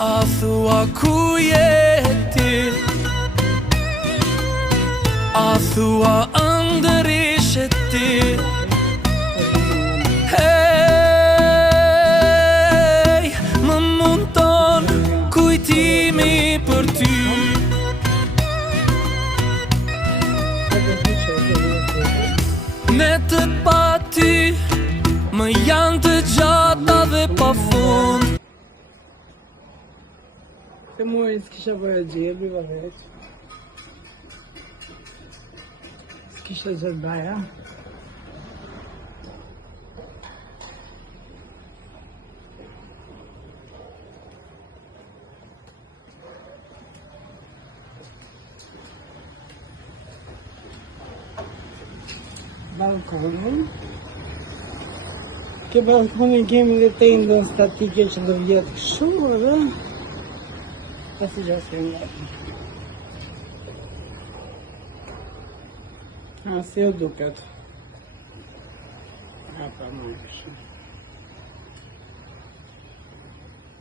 A thua ku je ti? A thua ëndër ishe ti? Hej, më mundon kujtimi për ty. Netët pa ty më janë të gjata dhe pa fund. Se muaj s'kisha bërë gjebi, varet. S'kisha gjërbaja. Balkonin. Ke balkonin kemi dhe tendën statike që do vjetë kështu, edhe pasi gjasë nga. Si o duket. Pa më kështu.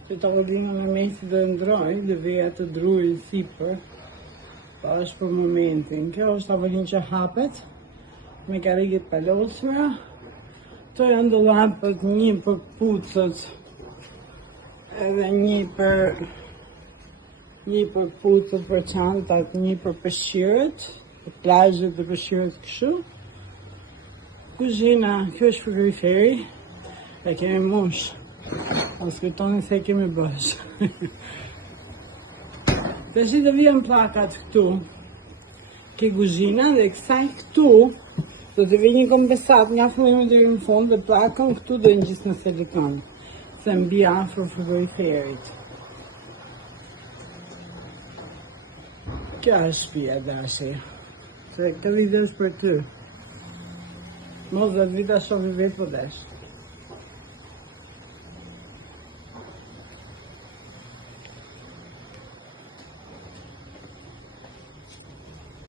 Që të rodinë në mesi dhe ndroj, dhe veja të druj sipër, pa është për momentin. Kjo është avalin që hapet, me karigit palosura, to janë dollapët, një për pucët, edhe një për pucët për çantat, një për peshqirët, për plazhet dhe peshqirët kështu. Kuzhina, kjo është frigoriferi, e kemi mush, o skutoni se kemi bësh. Të shi të vjen plakat këtu, ke kuzhina dhe kësaj këtu, do të vi një kompensat nga fillimi deri në fund dhe plakën këtu do në gjithë në silikon, se mbi afër frigoriferit. Kjo është shtëpia dashi, se këtë video është për ty. Mos dhe vita shofi vetë po desh.